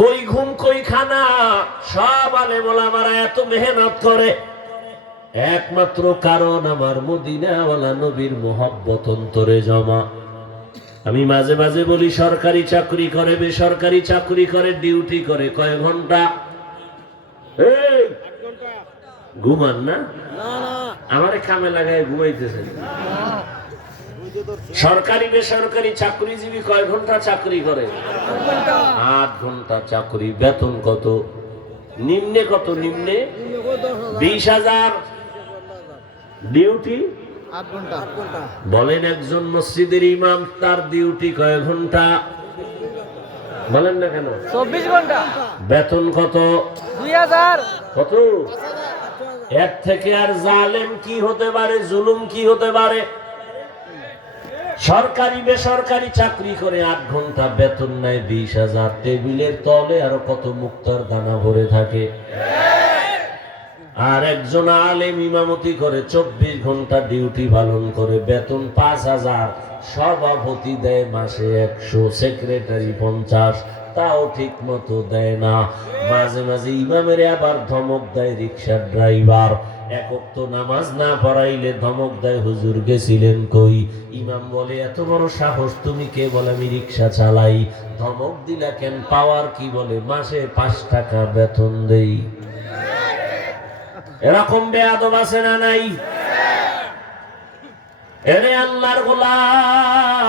কই ঘুম, কই খানা? সব আলে মোলামারা এত মেহনত করে। একমাত্র কারণ আমার মদিনাওয়ালা নবীর মোহব্বত অন্তরে জমা। আমি মাঝে মাঝে বলি, সরকারি চাকরি করে, বেসরকারি চাকরি করে, ডিউটি করে কয় ঘণ্টা? ঘুমান না? আমারে কামে লাগায় ঘুমাইতেছে সরকারি, বেসরকারি চাকরিজীবী কয় ঘণ্টা চাকরি করে? ঘণ্টা চাকরি বেতন কত? নিম্নে কত নিম্নে? বিশ হাজার। ডিউটি? বলেন একজন মসজিদের ইমাম তার ডিউটি কয় ঘণ্টা? বলেন না কেন? চব্বিশ ঘণ্টা। বেতন কত? দুই হাজার। কত? এর থেকে আর জালেম কি হতে পারে জুলুম কি হতে পারে? সরকারি বেসরকারি চাকরি করে আট ঘণ্টা বেতন নেয় বিশ হাজার। টেবিলের তলে আরও কত মুক্তার দানা ভরে থাকে। আর একজন আলেম ইমামতি করে চব্বিশ ঘণ্টা ডিউটি পালন করে, বেতন পাঁচ হাজার। সভাপতি দেয় মাসে একশো, সেক্রেটারি পঞ্চাশ। তাও ঠিক মতো দেয় না। মাঝে মাঝে ইমামের আবার ধমক দেয় রিক্সার ড্রাইভার। একক তো নামাজ না পড়াইলে ধমক দেয়, হুজুর গেছিলেন কই? ইমাম বলে, এত বড় সাহস, তুমি কে? বলে, আমি রিক্সা চালাই। ধমক দিলা কেন? পাওয়ার কি বলে? মাসে পাঁচ টাকা বেতন দেই। এরকম বেয়াদব আছে না নাই? এরে আল্লাহর গোলাম!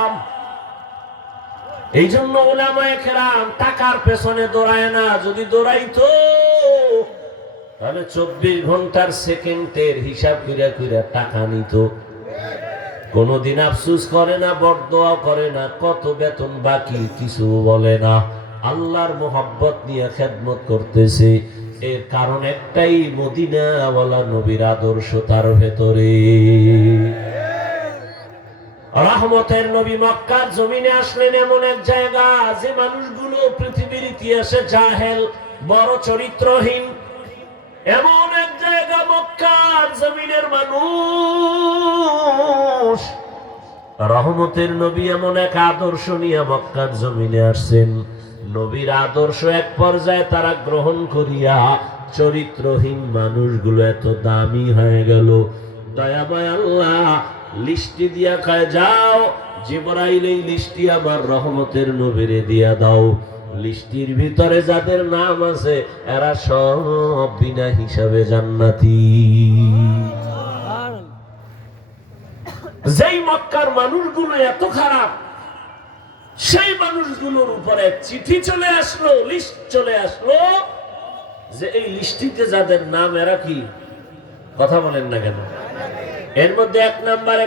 এই জন্য ওলামায়ে কেরাম টাকার পেছনে দৌড়ায় না, যদি দৌড়াইতো, তাহলে চব্বিশ ঘণ্টার সেকেন্ডের হিসাব কইরা কইরা টাকা নিত। কোনদিন আফসুস করে না বরদোয়া করে না, কত বেতন বাকি কিছু বলে না। আল্লাহর মোহাব্বত নিয়ে খেদমত করতেছে। এর কারণ একটাই, মদিনাওয়ালা নবীর আদর্শ তার ভেতরে। রহমতের নবী মক্কার জমিনে আসলেন এমন এক জায়গা যে মানুষগুলো পৃথিবীর ইতিহাসে জাহেল, বড় চরিত্রহীন। এমন এক জায়গা মক্কার জমিনের মানুষ। রহমতের নবী এমন এক আদর্শ নিয়ে মক্কার জমিনে আসছেন। নবীর আদর্শ এক পর্যায়ে তারা গ্রহণ করিয়া চরিত্রহীন মানুষগুলো এত দামি হয়ে গেল। দয়াময় আল্লাহ লিস্টি দিয়া খায়, যাও। জিবরাইল এই লিস্টি আমার রহমতের নবীরে দিয়া দাও। লিস্টির ভিতরে যাদের নাম আছে, এরা সব বিনা হিসাবে জান্নাতি। যেই মক্কার মানুষগুলো এত খারাপ, সেই মানুষগুলোর উপরে চিঠি চলে আসলো, লিস্ট চলে আসলো, যে এই লিস্টিতে যাদের নাম, এরা কি? কথা বলেন না কেন? এর মধ্যে এক নাম্বারে